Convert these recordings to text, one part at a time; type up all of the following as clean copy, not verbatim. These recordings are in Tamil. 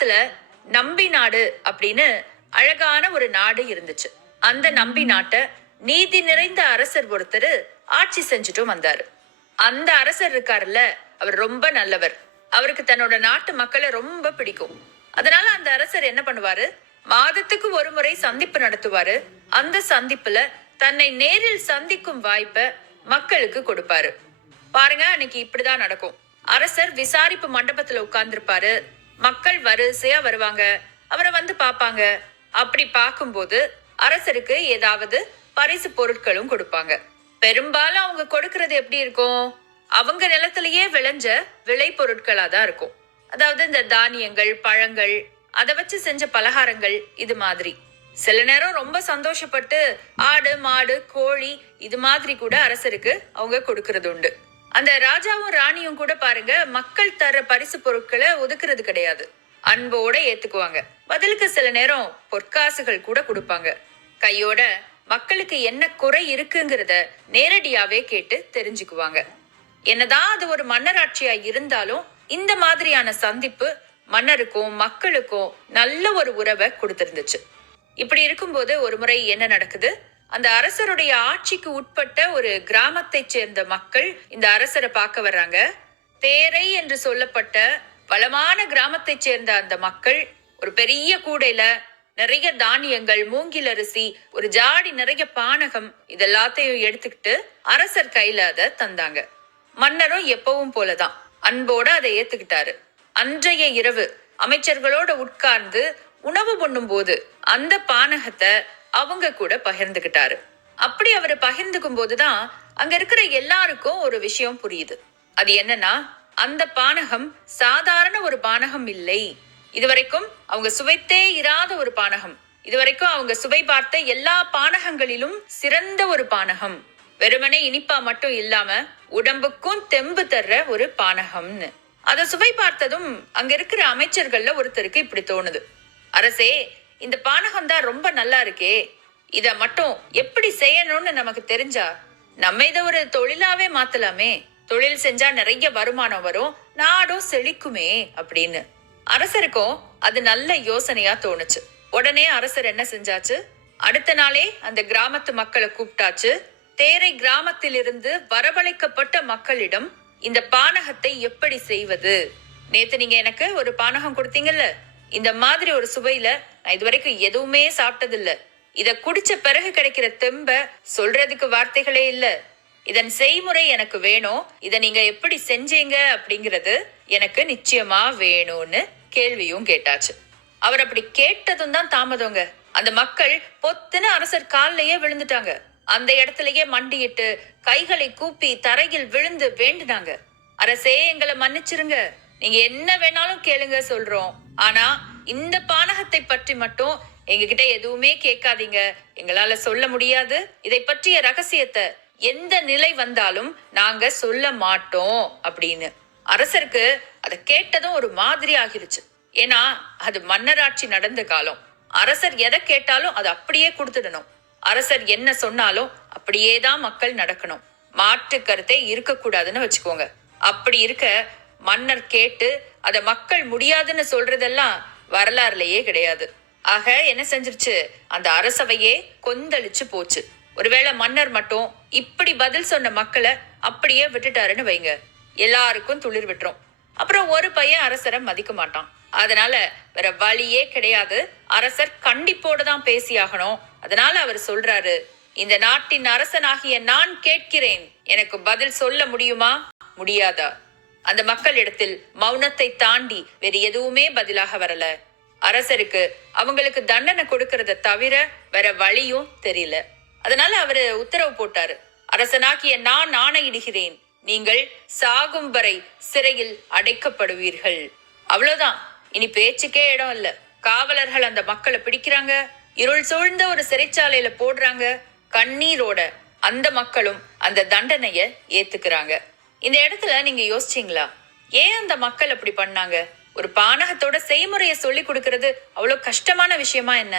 காலத்துல நம்பி நாடு அப்படின்னு அழகான ஒரு நாடு இருந்துச்சு. அந்த நம்பி நாட்டை நீதி நிறைந்த அரசர் ஒருத்தர் ஆட்சி செஞ்சுட்டும் வந்தாரு. அந்த அரசர் இருக்காருல்ல, அவர் ரொம்ப நல்லவர். அவருக்கு தன்னோட நாட்டு மக்களை ரொம்ப பிடிக்கும். அதனால அந்த அரசர் என்ன பண்ணுவாரு, மாதத்துக்கு ஒரு முறை சந்திப்பு நடத்துவாரு. அந்த சந்திப்புல தன்னை நேரில் சந்திக்கும் வாய்ப்பை மக்களுக்கு கொடுப்பாரு. பாருங்க, அன்னைக்கு இப்படிதான் நடக்கும். அரசர் விசாரிப்பு மண்டபத்துல உட்கார்ந்துருப்பாரு. மக்கள் வரிசையா வருவாங்க, அவரை வந்து பாப்பாங்க. அப்படி பார்க்கும்போது அரசருக்கு ஏதாவது பரிசு பொருட்களும் கொடுப்பாங்க. பெரும்பாலும் அவங்க கொடுக்கறது எப்படி இருக்கும், அவங்க நிலத்திலேயே விளைஞ்ச விளை பொருட்களா தான் இருக்கும். அதாவது இந்த தானியங்கள், பழங்கள், அதை வச்சு செஞ்ச பலகாரங்கள், இது மாதிரி. சில நேரம் ரொம்ப சந்தோஷப்பட்டு ஆடு, மாடு, கோழி இது மாதிரி கூட அரசருக்கு அவங்க கொடுக்கறது உண்டு. அந்த ராஜாவும் ராணியும் கூட பாருங்க, மக்கள் தர பரிசு பொருட்களை ஒதுக்குறது கிடையாது. அன்போட ஏத்துக்குவாங்க. பதிலுக்கு சில நேரம் பொற்காசுகள் கூட கொடுப்பாங்க. கையோட மக்களுக்கு என்ன குறை இருக்குங்கிறத நேரடியாவே கேட்டு தெரிஞ்சுக்குவாங்க. என்னதான் அது ஒரு மன்னராட்சியா இருந்தாலும் இந்த மாதிரியான சந்திப்பு மன்னருக்கும் மக்களுக்கும் நல்ல ஒரு உறவை கொடுத்திருந்துச்சு. இப்படி இருக்கும்போது ஒரு முறை என்ன நடக்குது, அந்த அரசருடைய ஆட்சிக்கு உட்பட்ட ஒரு கிராமத்தை சேர்ந்த மக்கள் இந்த அரசரை பார்க்க வர்றாங்க. தேரை என்று சொல்லப்பட்ட வளமான கிராமத்தை சேர்ந்த அந்த மக்கள் ஒரு பெரிய கூடையில நிறைய தானியங்கள், மூங்கில் அரிசி, ஒரு ஜாடி நிறைய பானகம், இதெல்லாத்தையும் எடுத்துக்கிட்டு அரசர் கையில அதை தந்தாங்க. மன்னரும் எப்பவும் போலதான் அன்போட அதை ஏத்துக்கிட்டாரு. அன்றைய இரவு அமைச்சர்களோட உட்கார்ந்து உணவு பண்ணும் போது அந்த பானகத்தை அவங்க கூட பகிர்ந்துகிட்டாரு. அப்படி அவரு பகிர்ந்துக்கும் போதுதான் அங்க இருக்கிற எல்லாருக்கும் ஒரு விஷயம் புரியுது. அது என்னன்னா, அந்த பானகம் சாதாரண ஒரு பானகம் இல்லை. இதுவரைக்கும் அவங்க சுவைத்தே இராத ஒரு பானகம். இதுவரைக்கும் அவங்க சுவை பார்த்த எல்லா பானகங்களிலும் சிறந்த ஒரு பானகம். வெறுமனே இனிப்பா மட்டும் இல்லாம உடம்புக்கும் தெம்பு தர்ற ஒரு பானகம்னு. அத சுவை பார்த்ததும் அங்க இருக்கிற அமைச்சர்கள்ல ஒருத்தருக்கு இப்படி தோணுது, அரசே, இந்த பானகம் தான் ரொம்ப நல்லா இருக்கே, இத மட்டும் எப்படி செய்யணும்னு நமக்கு தெரிஞ்சா நம்ம இத ஒரு தொழிலாவே மாத்தலாமே. தொழில் செஞ்சா நிறைய வருமானம் வரும், நாடும் செழிக்குமே அப்படின்னு. அரசருக்கும் அது நல்ல யோசனையா தோணுச்சு. உடனே அரசர் என்ன செஞ்சாச்சு, அடுத்த நாளே அந்த கிராமத்து மக்களை கூப்பிட்டாச்சு. தேரை கிராமத்திலிருந்து வரவழைக்கப்பட்ட மக்களிடம் இந்த பானகத்தை எப்படி செய்வது, நேத்து நீங்க எனக்கு ஒரு பானகம் கொடுத்தீங்கல்ல, இந்த மாதிரி ஒரு சுவையில நான் இதுவரைக்கும் எதுவுமே சாப்பிட்டதில்ல. இத குடிச்ச பிறகு கிடைக்கிற தெம்ப சொல்றதுக்கு வார்த்தைகளே இல்ல. இதன் செய்முறை எனக்கு வேணும். இத நீங்க எப்படி செஞ்சீங்க அப்படிங்கிறது எனக்கு நிச்சயமா வேணும்னு கேள்வியும் கேட்டாச்சு. அவர் அப்படி கேட்டதும் தான் தாமதங்க. அந்த மக்கள் பொத்துன்னு அரசர் காலிலேயே விழுந்துட்டாங்க. அந்த இடத்திலேயே மண்டியிட்டு கைகளை கூப்பி தரையில் விழுந்து வேண்டினாங்க. அரசே, எங்களை மன்னிச்சிருங்க, நீங்க என்ன வேணாலும் கேளுங்க சொல்றோம். ஆனா இந்த பானகத்தை பற்றி மட்டும் எங்ககிட்ட எதுவுமே கேட்காதீங்க. எங்களால சொல்ல முடியாது. இதை பற்றிய ரகசியத்தை எந்த நிலை வந்தாலும் நாங்க சொல்ல மாட்டோம் அப்படின்னு. அரசருக்கு அதை கேட்டதும் ஒரு மாதிரி ஆகிருச்சு. ஏன்னா அது மன்னராட்சி நடந்த காலம். அரசர் எதை கேட்டாலும் அதை அப்படியே கொடுத்துடணும். அரசர் என்ன சொன்னாலும் அப்படியேதான் மக்கள் நடக்கணும். மாற்று கருத்தை இருக்கக்கூடாதுன்னு வச்சுக்கோங்க. அப்படி இருக்க மன்னர் கேட்டு அத மக்கள் முடியாதுன்னு சொல்றதெல்லாம் வரலாறுலயே கிடையாது. ஆக என்ன செஞ்சிருச்சு, அந்த அரசவையே கொந்தளிச்சு போச்சு. ஒருவேளை மன்னர் மட்டும் இப்படி பதில் சொன்ன மக்களை அப்படியே விட்டுட்டாருன்னு வைங்க, எல்லாருக்கும் துளிர் விட்டுரும். அப்புறம் ஒரு பையன் அரசரை மதிக்க மாட்டான். அதனால வேற வழியே கிடையாது, அரசர் கண்டிப்போடு தான் பேசியாகணும். அதனால அவர் சொல்றாரு, இந்த நாட்டின் அரசனாகிய நான் கேட்கிறேன், எனக்கு பதில் சொல்ல முடியுமா முடியாதா? அந்த மக்களிடத்தில் மௌனத்தை தாண்டி வேறு எதுவுமே பதிலாக வரல. அரசருக்கு அவங்களுக்கு தண்டனை கொடுக்கறத தவிர வேற வழியும் தெரியல. அதனால அவரு உத்தரவு போட்டாரு, அரசனாகிய நான் ஆணையிடுகிறேன், நீங்கள் சாகும் வரை சிறையில் அடைக்கப்படுவீர்கள். அவ்வளவுதான், இனி பேச்சுக்கே இடம் இல்ல. காவலர்கள் அந்த மக்களை பிடிக்கிறாங்க, இருள் சூழ்ந்த ஒரு சிறைச்சாலையில போடுறாங்க. கண்ணீரோட அந்த மக்களும் அந்த தண்டனைய ஏத்துக்கிறாங்க. இந்த இடத்துல நீங்க யோசிச்சீங்களா, ஏன் அந்த மக்கள் அப்படி பண்ணாங்க? ஒரு பானகத்தோட செய்முறைய சொல்லி கொடுக்கறது அவ்வளவு கஷ்டமான விஷயமா என்ன?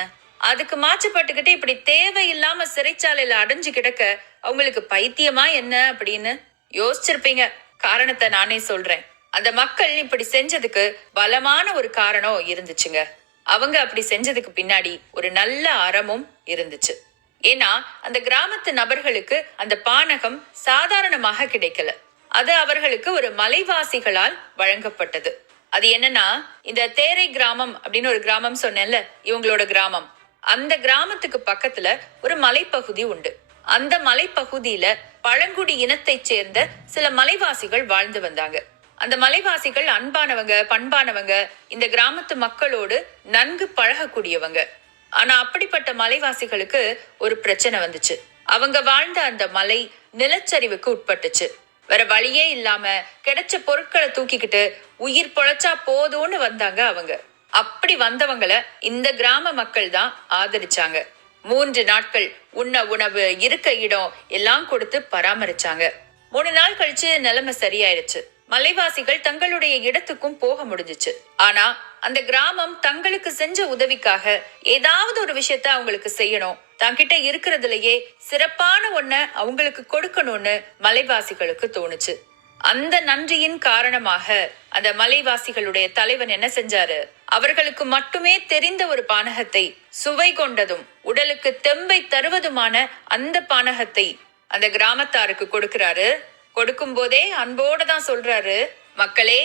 அதுக்கு மாற்றப்பட்டுக்கிட்டு இப்படி தேவையில்லாம சிறைச்சாலையில அடைஞ்சு கிடக்க அவங்களுக்கு பைத்தியமா என்ன அப்படின்னு யோசிச்சிருப்பீங்க. காரணத்தை நானே சொல்றேன். அந்த மக்கள் இப்படி செஞ்சதுக்கு பலமான ஒரு காரணம் இருந்துச்சுங்க. அவங்க அப்படி செஞ்சதுக்கு பின்னாடி ஒரு நல்ல அறமும் இருந்துச்சு. ஏன்னா அந்த கிராமத்து நபர்களுக்கு அந்த பானகம் சாதாரணமாக கிடைக்கல. அது அவர்களுக்கு ஒரு மலைவாசிகளால் வழங்கப்பட்டது. அது என்னன்னா, இந்த தேரை கிராமம் அப்படின்னு ஒரு கிராமம் சொன்னேன்ல, இவங்களோட கிராமம். அந்த கிராமத்துக்கு பக்கத்துல ஒரு மலைப்பகுதி உண்டு. அந்த மலைப்பகுதியில பழங்குடி இனத்தைச் சேர்ந்த சில மலைவாசிகள் வாழ்ந்து வந்தாங்க. அந்த மலைவாசிகள் அன்பானவங்க, பண்பானவங்க, இந்த கிராமத்து மக்களோடு நன்கு பழகக்கூடியவங்க. ஆனா அப்படிப்பட்ட மலைவாசிகளுக்கு ஒரு பிரச்சனை வந்துச்சு. அவங்க வாழ்ந்த அந்த மலை நிலச்சரிவுக்கு உட்பட்டுச்சு. வேற வழியே இல்லாம கிடைச்ச பொருட்களை தூக்கிக்கிட்டு உயிர் பொழைச்சா போதும்னு வந்தாங்க அவங்க. அப்படி வந்தவங்கள இந்த கிராம மக்கள் தான் ஆதரிச்சாங்க. 3 நாட்கள் உண்ண உணவு, இருக்க இடம் எல்லாம் கொடுத்து பராமரிச்சாங்க. 3 நாள் கழிச்சு நிலைமை சரியாயிருச்சு. மலைவாசிகள் தங்களுடைய இடத்துக்கும் போக முடிஞ்சிச்சு. ஆனா அந்த கிராமம் தங்களுக்கு செஞ்ச உதவிக்காக ஏதாவது ஒரு விஷயத்த அவங்களுக்கு செய்யணும், தங்கிட்ட இருக்கிறதுலயே சிறப்பான ஒன்ன அவங்களுக்கு கொடுக்கணும்னு மலைவாசிகளுக்கு தோணுச்சு. அந்த நன்றியின் காரணமாக அந்த மலைவாசிகளுடைய தலைவன் என்ன செஞ்சாரு, அவர்களுக்கு மட்டுமே தெரிந்த ஒரு பானகத்தை, சுவை கொண்டதும் உடலுக்கு தெம்பை தருவதுமான அந்த பானகத்தை அந்த கிராமத்தாருக்கு கொடுக்கிறாரு. கொடுக்கும் போதே அன்போட தான் சொல்றாரு, மக்களே,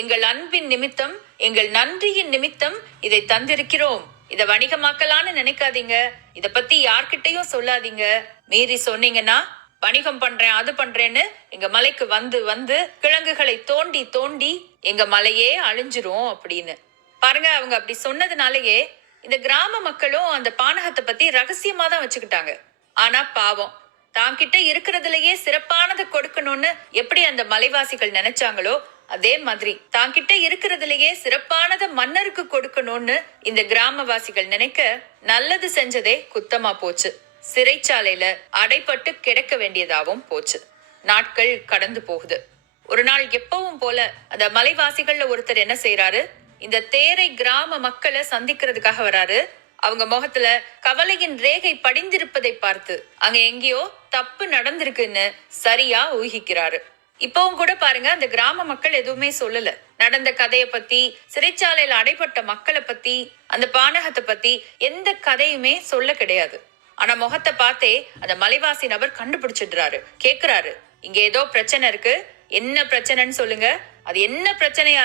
எங்கள் அன்பின் நிமித்தம், எங்கள் நன்றியின் நிமித்தம் இதை தந்திருக்கிறோம். இத வணிகமாக்கலான்னு நினைக்காதீங்க. இத பத்தி யார்கிட்டையும் சொல்லாதீங்க. மீறி சொன்னீங்கன்னா வணிகம் பண்றேன், அது பண்றேன்னு எங்க மலைக்கு வந்து வந்து கிழங்குகளை தோண்டி தோண்டி எங்க மலையே அழிஞ்சிரும் அப்படின்னு. பாருங்க, அவங்க அப்படி சொன்னதுனாலயே இந்த கிராம மக்களும் அந்த பானகத்தை பத்தி ரகசியமா தான் வச்சுக்கிட்டாங்க. ஆனா பாவம், தாங்கிட்ட இருக்கிறதுலயே சிறப்பானதை கொடுக்கணும்னு எப்படி அந்த மலைவாசிகள் நினைச்சாங்களோ, அதே மாதிரி தாங்கிட்ட இருக்கிறதுலயே சிறப்பானதை மன்னருக்கு கொடுக்கணும்னு இந்த கிராமவாசிகள் நினைக்க நல்லது செஞ்சதே குத்தமா போச்சு. சிறைச்சாலையில அடைப்பட்டு கிடக்க வேண்டியதாவும் போச்சு. நாட்கள் கடந்து போகுது. ஒரு நாள் எப்பவும் போல அந்த மலைவாசிகள்ல ஒருத்தர் என்ன செய்யறாரு, இந்த தேரை கிராம மக்களை சந்திக்கிறதுக்காக வராரு. அவங்க முகத்துல கவலையின் ரேகை படிந்திருப்பதை பார்த்து அங்க எங்கேயோ தப்பு நடந்திருக்குன்னு சரியா ஊகிக்கிறாரு. இப்பவும் கூட பாருங்க, அந்த கிராம மக்கள் எதுவுமே சொல்லல. நடந்த கதைய பத்தி, சிறைச்சாலையில அடைப்பட்ட மக்களை பத்தி, அந்த பானகத்தை பத்தி எந்த கதையுமே சொல்ல கிடையாது. ஆனா முகத்தை பார்த்தே அந்த மலைவாசி நபர் கண்டுபிடிச்சிடுறாரு. கேக்குறாரு, இங்க ஏதோ பிரச்சனை இருக்கு, என்ன பிரச்சனைன்னு சொல்லுங்க, அது என்ன பிரச்சனையா